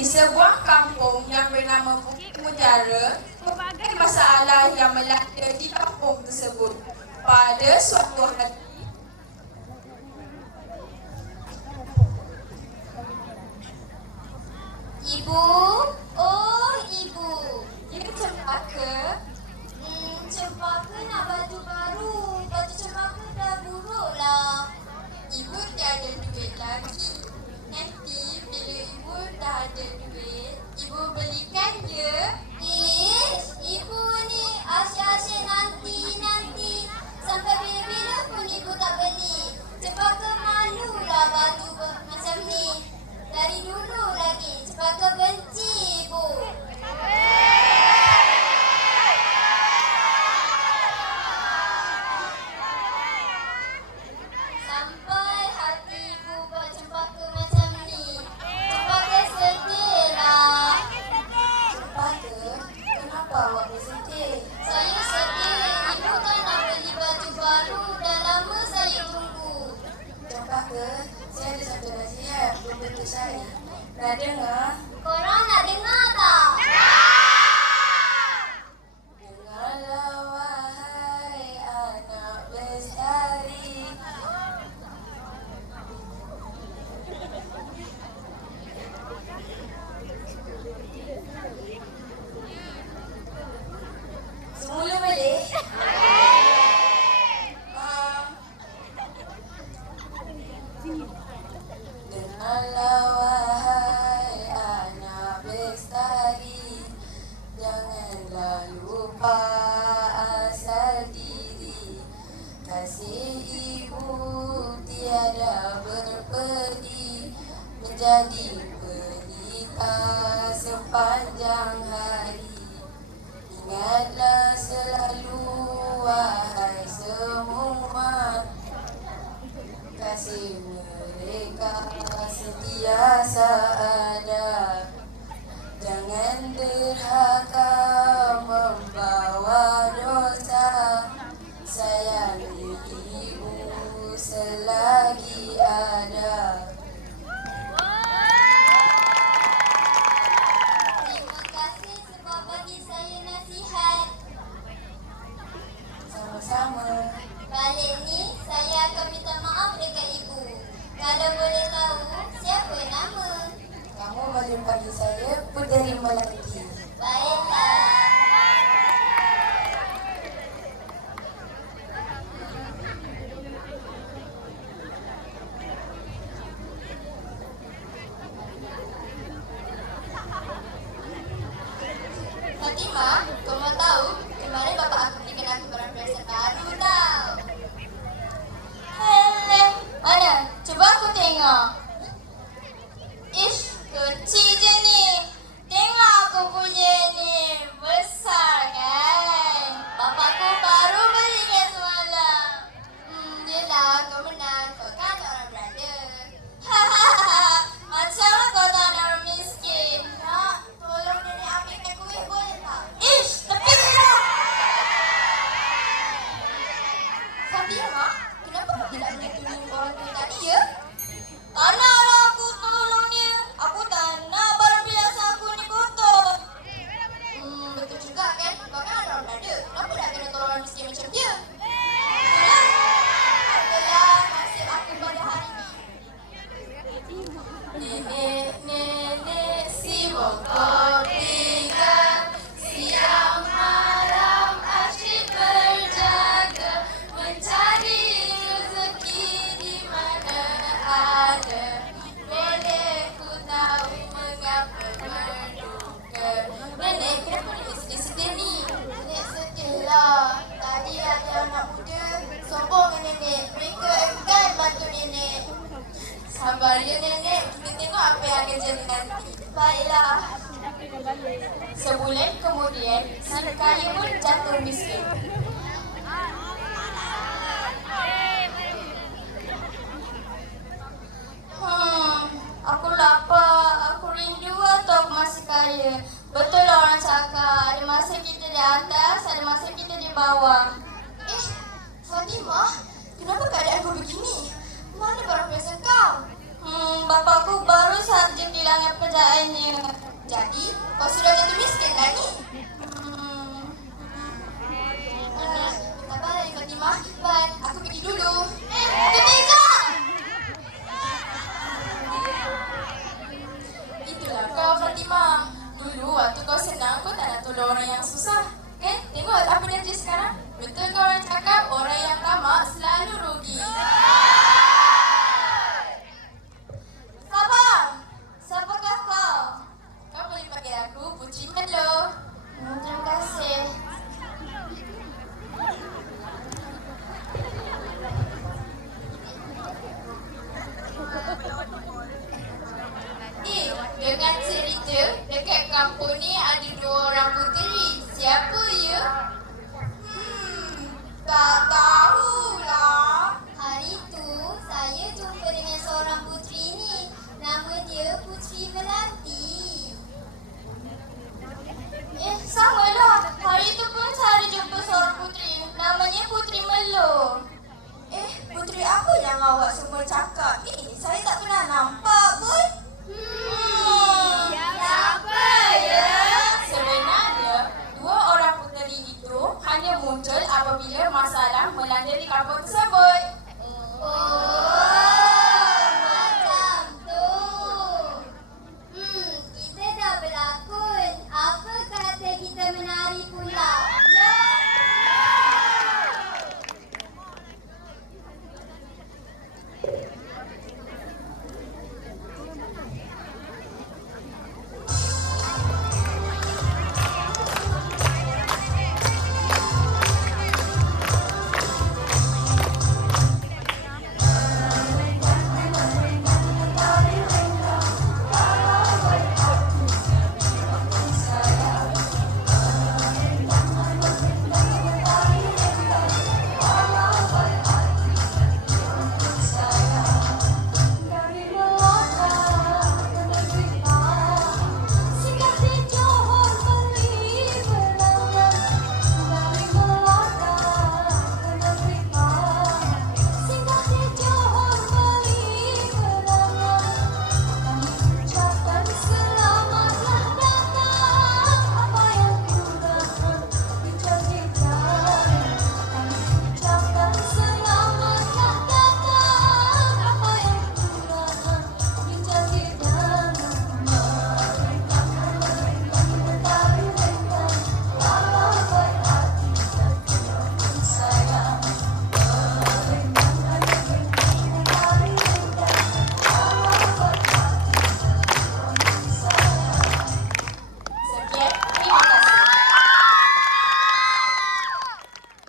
Di sebuah kampung yang bernama Bukit Mutiara, berbagai masalah yang melanda di kampung tersebut. Pada suatu hari, Ibu, oh ibu. Ya Cempaka, Cempaka nak baju baru. Baju cempaka dah buruk lah. ibu tiada duit lagi. Nanti bila ibu dah ada duit, ibu belikan ya. Ibu ni asyik-asyik nanti. Sampai bila-bila pun ibu tak beli. Cempaka malulah baju macam ni. Dari dulu lagi, Cempaka benci ibu. Sampai hati ibu buat Cempaka macam ni. Cempaka sedih lah. Cempaka, kenapa awak bersedih? Saya sedih, ibu tak nak beli baju baru. Dah lama saya tunggu. Cempaka, saya ada satu nasihat untuk saya. Nak dengar? Korang nak dengar tak? Dengarlah wahai anak bestari. Semula boleh? Dengarlah wahai anak bestari, janganlah lupa asal diri. Kasih ibu tiada berperi, menjadi pelita sepanjang hari. Ingatlah selalu wahai semua, kasih mereka sentiasa ada. Jangan derhaka membawa dosa, sayangi ibu selagi ada. Terima kasih sebab bagi saya nasihat. Sama-sama. Balik ni, saya akan minta maaf dekat ibu. Kalau boleh tahu, siapa nama? Kamu boleh panggil saya Puteri Melati. Baiklah. Fatimah, kau mau tahu? Kemarin bapak aku belikan aku barang present baru tau. Heleh, mana? Cuba aku tengok. Ish, kecil je ni. Tengok aku punya ni. Besar kan? Bapakku baru belikan semalam. Yelah, kau menang. Kau kan orang berada. Hahaha, macam kau tak ada orang miskin. Nak, tolong nenek ambilkan kuih boleh tak? Ish, tepi dah. Fatimah, kenapa kau tidak menyetujui orang tua tadi ya? Tak naklah aku tolong dia. Aku tak nak barang biasa aku ni kotor. Betul juga kan? Kau kan orang berada. Kenapa nak kena tolong orang miskin macam dia? Adalah nasib aku pada hari ini. Nenek sibuk kopiga, siang malam asyik berjaga, mencari rezeki di mana ada. Boleh ku tahu mengapa berduka? Nenek, kenapa nenek sedih-sedih ni? Nenek sedih lah. Tadi ada anak muda sombong dengan nenek. Mereka enggan bantu nenek. Sabar ya nenek, kita tengok apa yang akan jadi nanti. Baiklah. Sebulan kemudian, si kaya pun jatuh miskin. Aku lapar. Aku rindu atau aku masih kaya. Betul lah orang cakap. Ada masa kita di atas, ada masa kita di bawah. Fatimah, kenapa keadaan kau begini? Mana barang present kau? Bapakku baru saja kehilangan pekerjaannya. Doktor, dekat kampung ni ada 2 orang puteri. Siapa ya? Tak tahulah. Hari tu, saya jumpa dengan seorang puteri ni. Nama dia Puteri Melati.